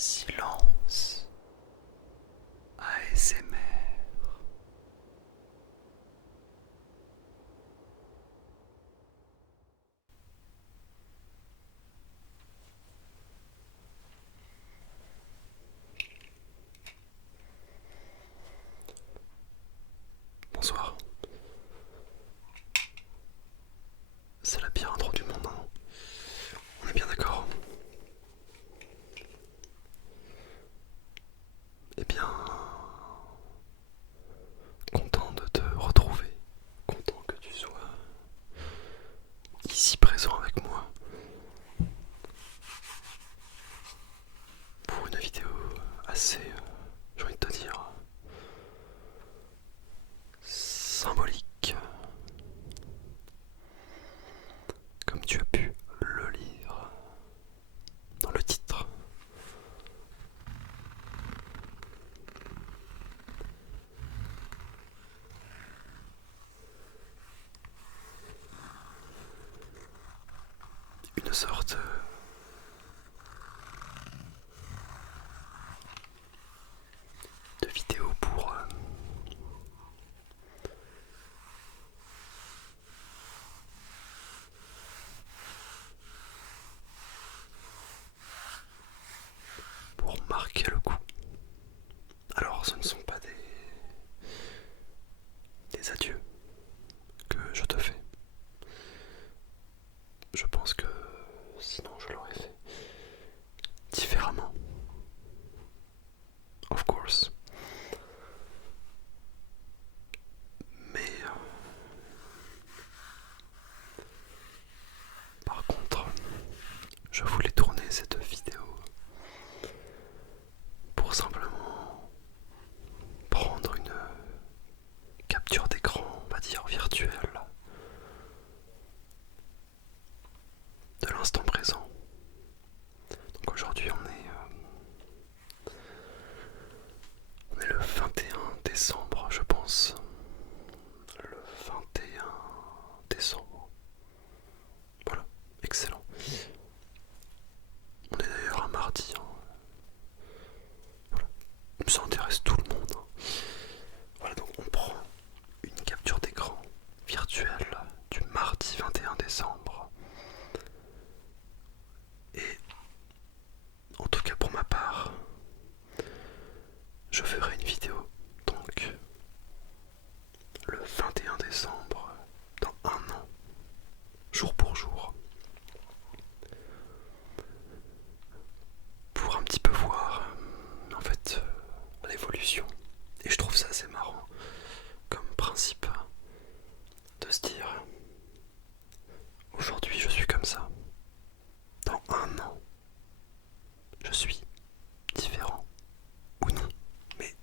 Silence ASMR. Bonsoir. C'est la pire intro du monde, hein. On est bien d'accord? Eh bien, content de te retrouver, content que tu sois ici présent avec moi pour une vidéo assez, j'ai envie de te dire, symbolique, comme tu as pu le lire dans le titre. Une sorte de vidéo pour marquer le coup. Alors ce ne sont pas des adieux que je te fais. Je pense que sinon je l'aurais fait différemment. Of course. Mais par contre, je voulais tourner cette vidéo pour simplement prendre une capture d'écran, on va dire virtuelle, de l'instant présent. Donc aujourd'hui on est le 21 décembre, je pense. Le 21 décembre. Voilà, excellent. On est d'ailleurs un mardi, hein. Voilà. Ça intéresse tout le monde, hein. Voilà, donc on prend une capture d'écran virtuelle du mardi 21 décembre. Et en tout cas pour ma part, je ferai une vidéo donc le 21 décembre, dans un an, jour pour jour, pour un petit peu voir en fait l'évolution. Et je trouve ça assez marrant comme principe de se dire aujourd'hui je suis comme ça, dans un an je suis différent ou non, mais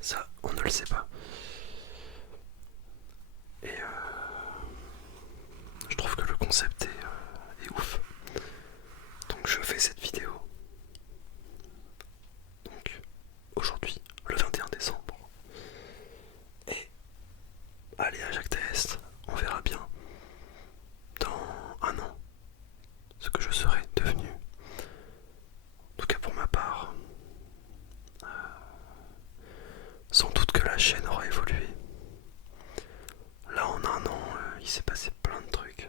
ça on ne le sait pas. Et je trouve que le concept est ouf. Donc je fais cette vidéo donc aujourd'hui, le 21 décembre. Et allez à Jacques Test, on verra bien dans un an ce que je serai devenu. En tout cas pour ma part, sans doute que la chaîne aura évolué. Là en un an, il s'est passé plein de trucs.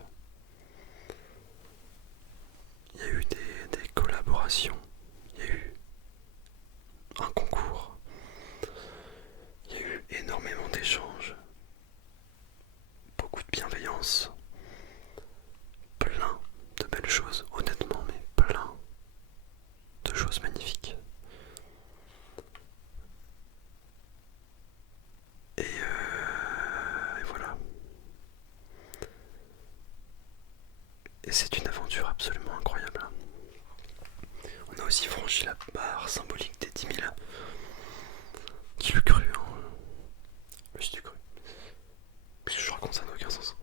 Il y a eu des collaborations, il y a eu un concours, il y a eu énormément d'échanges, beaucoup de bienveillance, plein de belles choses, honnêtement, mais plein de choses magnifiques. Et voilà. Et c'est une aventure absolument incroyable. On a aussi franchi la barre symbolique des 10 000. Qui l'eût cru, hein? Mais j'ai cru. Parce que je raconte ça n'a aucun sens.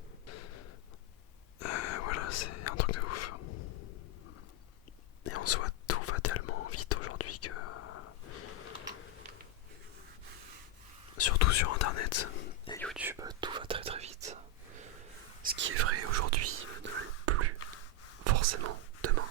Voilà, c'est un truc de ouf. Et en soi, tout va tellement vite aujourd'hui que... Surtout sur internet et YouTube, tout va très très vite. Ce qui est vrai aujourd'hui ne l'est plus forcément demain.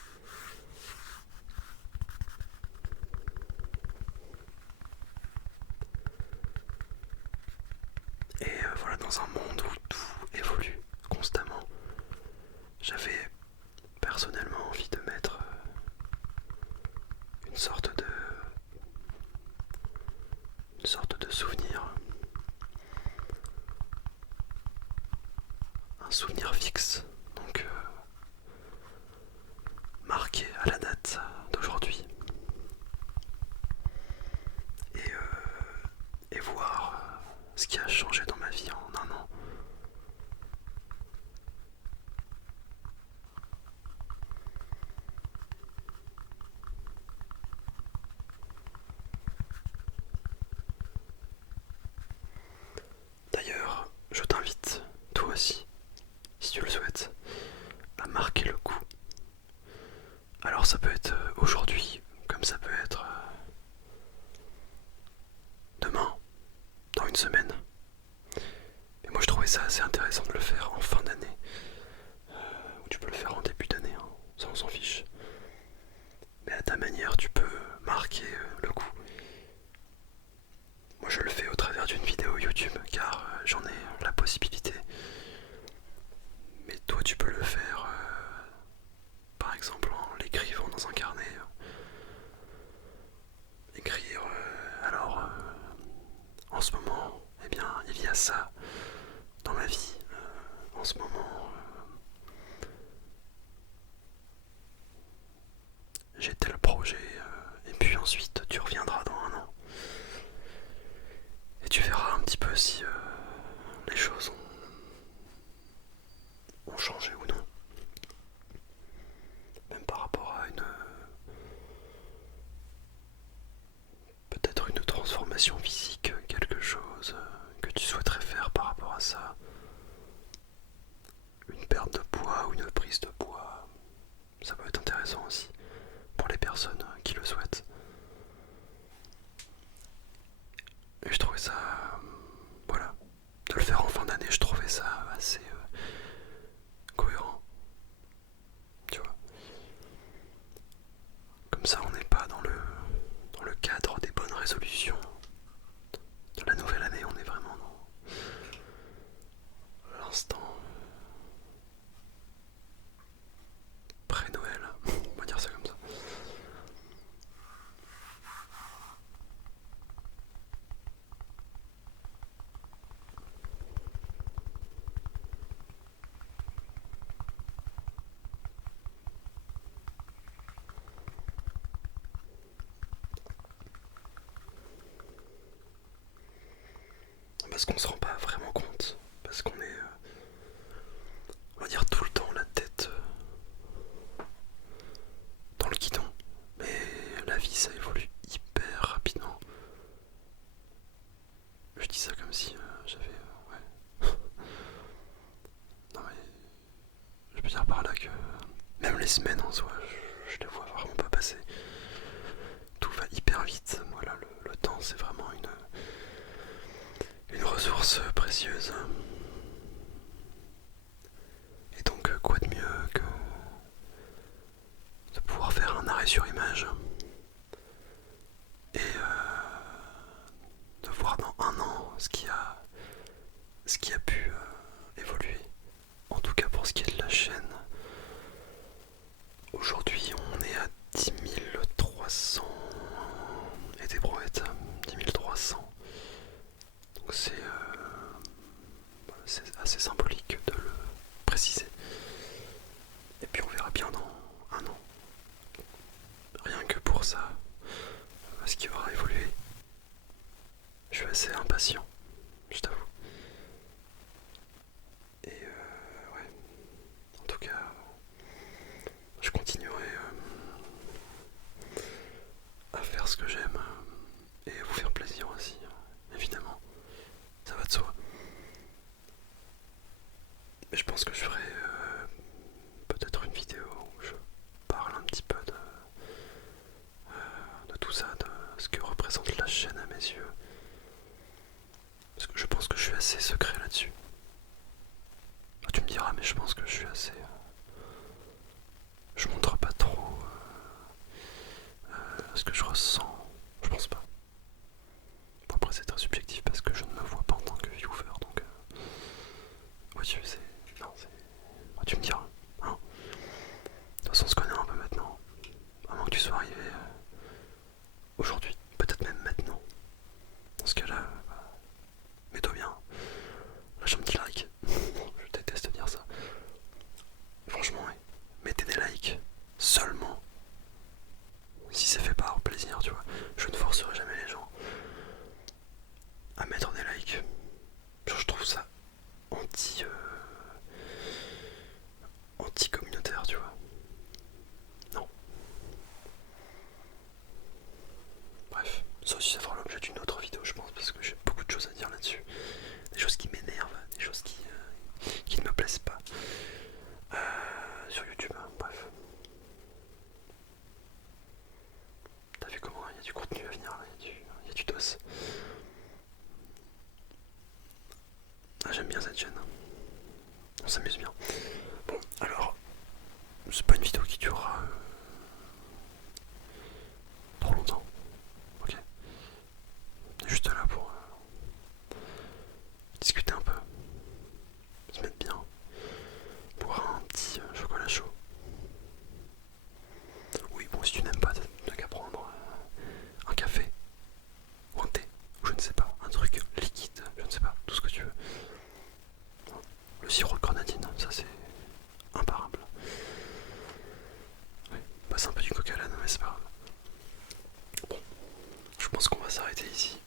une sorte de souvenir, un souvenir fixe, donc marqué à la date d'aujourd'hui, et voir ce qui a changé dans ma vie en un an. D'ailleurs, je t'invite, toi aussi, si tu le souhaites, à marquer le coup. Alors ça peut être aujourd'hui, comme ça peut être demain, dans une semaine. Mais moi je trouvais ça assez intéressant de le faire en fin d'année. Ou tu peux le faire en début d'année, hein, ça on s'en fiche. Mais à ta manière tu peux marquer le coup. Moi je le fais au travers d'une vidéo YouTube car j'en ai la possibilité. Mais toi tu peux le faire par exemple en l'écrivant dans un carnet. Écrire, alors en ce moment, eh bien il y a ça dans ma vie. En ce moment, j'ai tel projet, et puis ensuite tu reviendras dans un an. Et tu verras un petit peu si les choses ont changé ou non. Même par rapport à peut-être une transformation physique, quelque chose que tu souhaiterais faire par rapport à ça. Une perte de poids ou une prise de poids. Ça peut être intéressant aussi pour les personnes qui le souhaitent. Et je trouvais ça, voilà, de le faire en fin d'année, je trouvais ça assez cohérent. Tu vois. Comme ça, on n'est pas dans le cadre des bonnes résolutions de la nouvelle année, on est vraiment dans l'instant pré-Noël, on va dire ça comme ça. Parce qu'on se rend pas vraiment compte, parce qu'on est, on va dire tout le temps la tête dans le guidon. Mais la vie ça évolue hyper rapidement. Je dis ça comme si j'avais, ouais. Non mais, je peux dire par là que même les semaines en soi, je les vois vraiment pas passer. Tout va hyper vite. Voilà, le temps c'est vraiment une ressource précieuse. Et donc quoi de mieux que de pouvoir faire un arrêt sur image et de voir dans un an ce qui a pu évoluer. En tout cas pour ce qui est de la chaîne. Aujourd'hui on est à 10 300 et des brouettes, 10 300. Donc c'est assez symbolique de le préciser. Et puis on verra bien dans un an. Rien que pour ça, ce qui aura évolué. Je suis assez impatient, je t'avoue. Et ouais, en tout cas, je continuerai à faire ce que j'aime et à vous faire plaisir aussi, évidemment. Ça va de soi. Mais je pense que je ferai peut-être une vidéo où je parle un petit peu de tout ça, de ce que représente la chaîne à mes yeux. Parce que je pense que je suis assez secret là-dessus. Tu me diras, mais je pense que je suis assez... je montre pas trop ce que je ressens. Je pense pas. Bon, après c'est très subjectif parce que je ne me vois pas en tant que viewer, donc... oui, tu sais... non, c'est... bah, tu me diras, hein. De toute façon, on se connaît un peu maintenant. À moins que tu sois arrivé aujourd'hui, peut-être même maintenant. Dans ce cas, manière, tu vois. Je ne forcerai jamais les gens à mettre des likes. Genre, je trouve ça anti-communautaire, tu vois. Non. Bref, ça aussi ça fera l'objet d'une autre vidéo, je pense, parce que j'ai beaucoup de choses à dire là-dessus. Des choses qui m'énervent, des choses qui ne me plaisent pas. Sur YouTube, hein, bref. T'as vu comment il y a du contenu à venir, il y a du dos. Ah, j'aime bien cette chaîne. On s'amuse bien. Bon, alors, c'est pas une vidéo qui durera trop longtemps. Ok. On est juste là pour discuter un peu, se mettre bien, boire un petit chocolat chaud. Oui, bon, si tu n'aimes pas, t'as qu'à prendre un café ou un thé, ou je ne sais pas, un truc liquide, je ne sais pas, tout ce que tu veux. Le sirop de grenadine, ça c'est imparable. Oui, bah c'est un peu du coca à l'âne, mais c'est pas grave. Bon, je pense qu'on va s'arrêter ici.